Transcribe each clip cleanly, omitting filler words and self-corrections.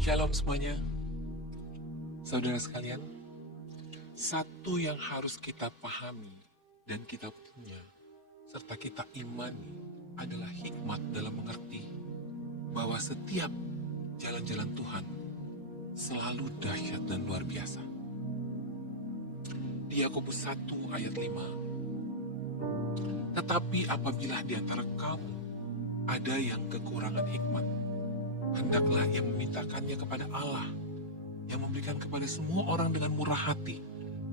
Shalom semuanya, saudara sekalian. Satu yang harus kita pahami dan kita punya, serta kita imani adalah hikmat dalam mengerti bahwa setiap jalan-jalan Tuhan selalu dahsyat dan luar biasa. Di Yakobus 1 ayat 5, tetapi apabila di antara kamu ada yang kekurangan hikmat, hendaklah ia memintakannya kepada Allah yang memberikan kepada semua orang dengan murah hati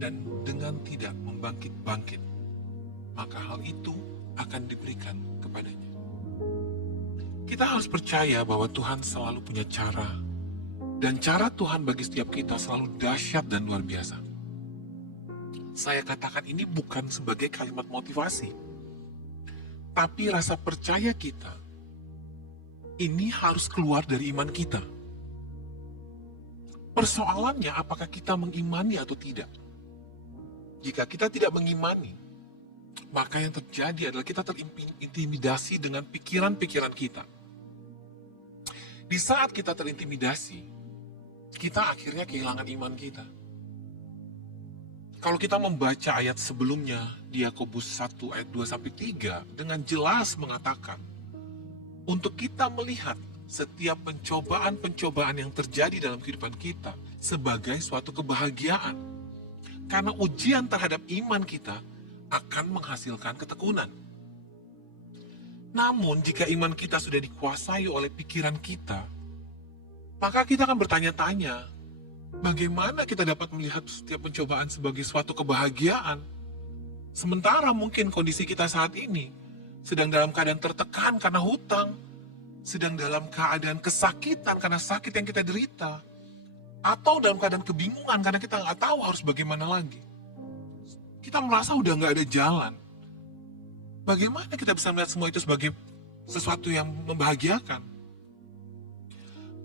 dan dengan tidak membangkit-bangkit, maka hal itu akan diberikan kepadanya. Kita harus percaya bahwa Tuhan selalu punya cara, dan cara Tuhan bagi setiap kita selalu dahsyat dan luar biasa. Saya katakan ini bukan sebagai kalimat motivasi, tapi rasa percaya kita ini harus keluar dari iman kita. Persoalannya apakah kita mengimani atau tidak. Jika kita tidak mengimani, maka yang terjadi adalah kita terintimidasi dengan pikiran-pikiran kita. Di saat kita terintimidasi, kita akhirnya kehilangan iman kita. Kalau kita membaca ayat sebelumnya di Yakobus 1 ayat 2-3 dengan jelas mengatakan, untuk kita melihat setiap pencobaan-pencobaan yang terjadi dalam kehidupan kita sebagai suatu kebahagiaan. Karena ujian terhadap iman kita akan menghasilkan ketekunan. Namun jika iman kita sudah dikuasai oleh pikiran kita, maka kita akan bertanya-tanya, bagaimana kita dapat melihat setiap pencobaan sebagai suatu kebahagiaan? Sementara mungkin kondisi kita saat ini sedang dalam keadaan tertekan karena hutang, sedang dalam keadaan kesakitan karena sakit yang kita derita, atau dalam keadaan kebingungan karena kita nggak tahu harus bagaimana lagi. Kita merasa udah nggak ada jalan. Bagaimana kita bisa melihat semua itu sebagai sesuatu yang membahagiakan?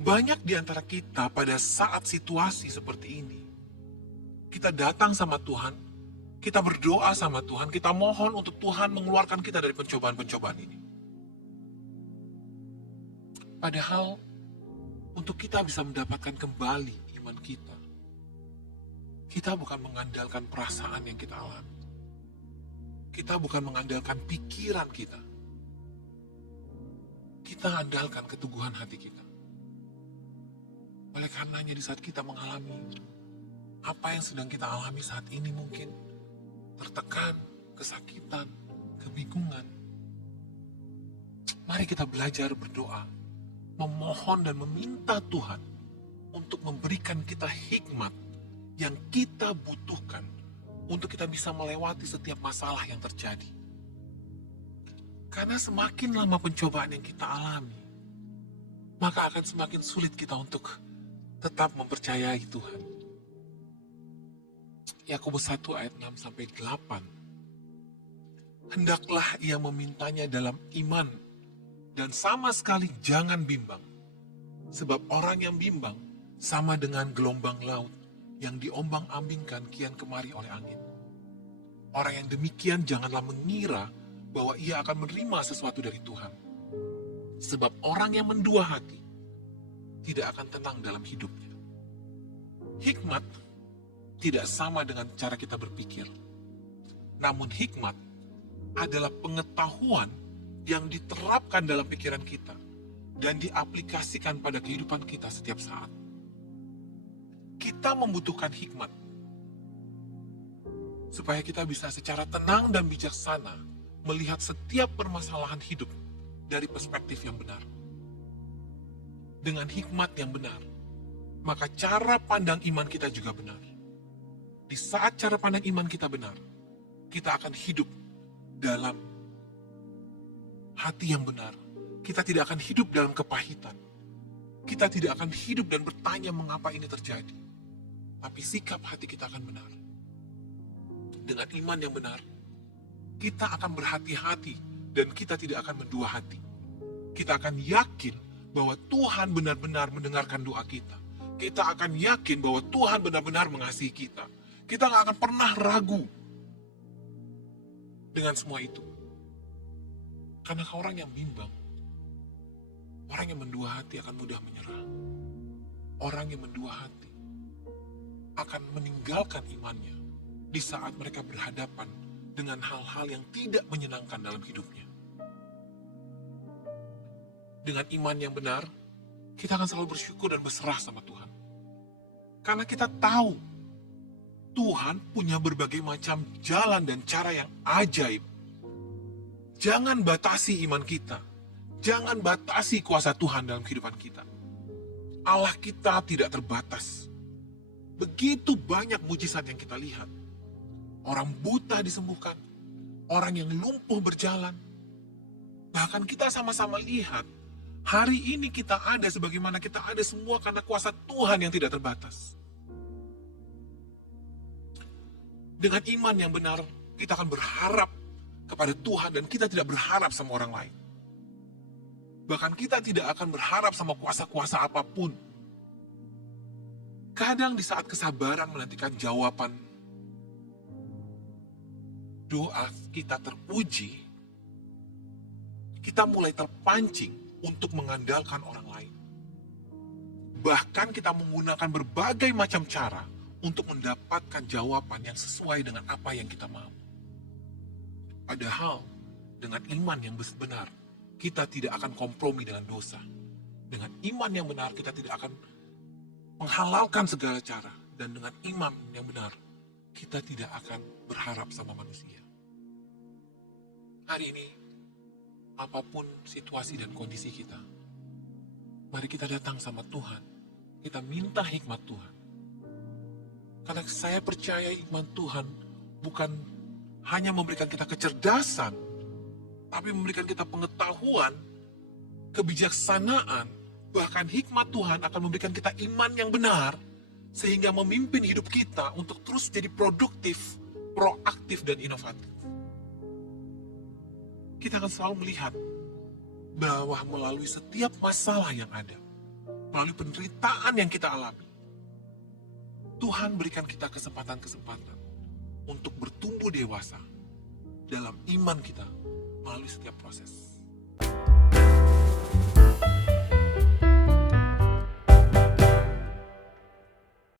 Banyak di antara kita pada saat situasi seperti ini, kita datang sama Tuhan, kita berdoa sama Tuhan, kita mohon untuk Tuhan mengeluarkan kita dari pencobaan-pencobaan ini. Padahal, untuk kita bisa mendapatkan kembali iman kita bukan mengandalkan perasaan yang kita alami. Kita bukan mengandalkan pikiran kita. Kita andalkan keteguhan hati kita. Oleh karenanya di saat kita mengalami apa yang sedang kita alami saat ini mungkin, tertekan, kesakitan, kebingungan, mari kita belajar berdoa, memohon dan meminta Tuhan untuk memberikan kita hikmat yang kita butuhkan untuk kita bisa melewati setiap masalah yang terjadi. Karena semakin lama pencobaan yang kita alami, maka akan semakin sulit kita untuk tetap mempercayai Tuhan. Yakobus 1 ayat 6-8. Hendaklah ia memintanya dalam iman dan sama sekali jangan bimbang. Sebab orang yang bimbang sama dengan gelombang laut yang diombang-ambingkan kian kemari oleh angin. Orang yang demikian janganlah mengira bahwa ia akan menerima sesuatu dari Tuhan. Sebab orang yang mendua hati tidak akan tenang dalam hidupnya. Hikmat tidak sama dengan cara kita berpikir. Namun hikmat adalah pengetahuan yang diterapkan dalam pikiran kita dan diaplikasikan pada kehidupan kita setiap saat. Kita membutuhkan hikmat supaya kita bisa secara tenang dan bijaksana melihat setiap permasalahan hidup dari perspektif yang benar. Dengan hikmat yang benar, maka cara pandang iman kita juga benar. Di saat cara pandang iman kita benar, kita akan hidup dalam hati yang benar. Kita tidak akan hidup dalam kepahitan. Kita tidak akan hidup dan bertanya mengapa ini terjadi. Tapi sikap hati kita akan benar. Dengan iman yang benar, kita akan berhati-hati dan kita tidak akan mendua hati. Kita akan yakin bahwa Tuhan benar-benar mendengarkan doa kita. Kita akan yakin bahwa Tuhan benar-benar mengasihi kita. Kita nggak akan pernah ragu dengan semua itu. Karena orang yang bimbang, orang yang mendua hati akan mudah menyerah. orang yang mendua hati akan meninggalkan imannya di saat mereka berhadapan dengan hal-hal yang tidak menyenangkan dalam hidupnya. Dengan iman yang benar, kita akan selalu bersyukur dan berserah sama Tuhan. Karena kita tahu Tuhan punya berbagai macam jalan dan cara yang ajaib. Jangan batasi iman kita. Jangan batasi kuasa Tuhan dalam kehidupan kita. Allah kita tidak terbatas. Begitu banyak mujizat yang kita lihat. Orang buta disembuhkan. Orang yang lumpuh berjalan. Bahkan kita sama-sama lihat, hari ini kita ada sebagaimana kita ada semua karena kuasa Tuhan yang tidak terbatas. Dengan iman yang benar, kita akan berharap kepada Tuhan dan kita tidak berharap sama orang lain. Bahkan kita tidak akan berharap sama kuasa-kuasa apapun. Kadang di saat kesabaran menantikan jawaban, doa kita teruji, kita mulai terpancing untuk mengandalkan orang lain. Bahkan kita menggunakan berbagai macam cara untuk mendapatkan jawaban yang sesuai dengan apa yang kita mau. Padahal, dengan iman yang benar, kita tidak akan kompromi dengan dosa. Dengan iman yang benar, kita tidak akan menghalalkan segala cara. Dan dengan iman yang benar, kita tidak akan berharap sama manusia. Hari ini, apapun situasi dan kondisi kita, mari kita datang sama Tuhan. Kita minta hikmat Tuhan. Karena saya percaya hikmat Tuhan bukan hanya memberikan kita kecerdasan, tapi memberikan kita pengetahuan, kebijaksanaan, bahkan hikmat Tuhan akan memberikan kita iman yang benar, sehingga memimpin hidup kita untuk terus jadi produktif, proaktif, dan inovatif. Kita akan selalu melihat bahwa melalui setiap masalah yang ada, melalui penderitaan yang kita alami, Tuhan berikan kita kesempatan-kesempatan untuk bertumbuh dewasa dalam iman kita melalui setiap proses.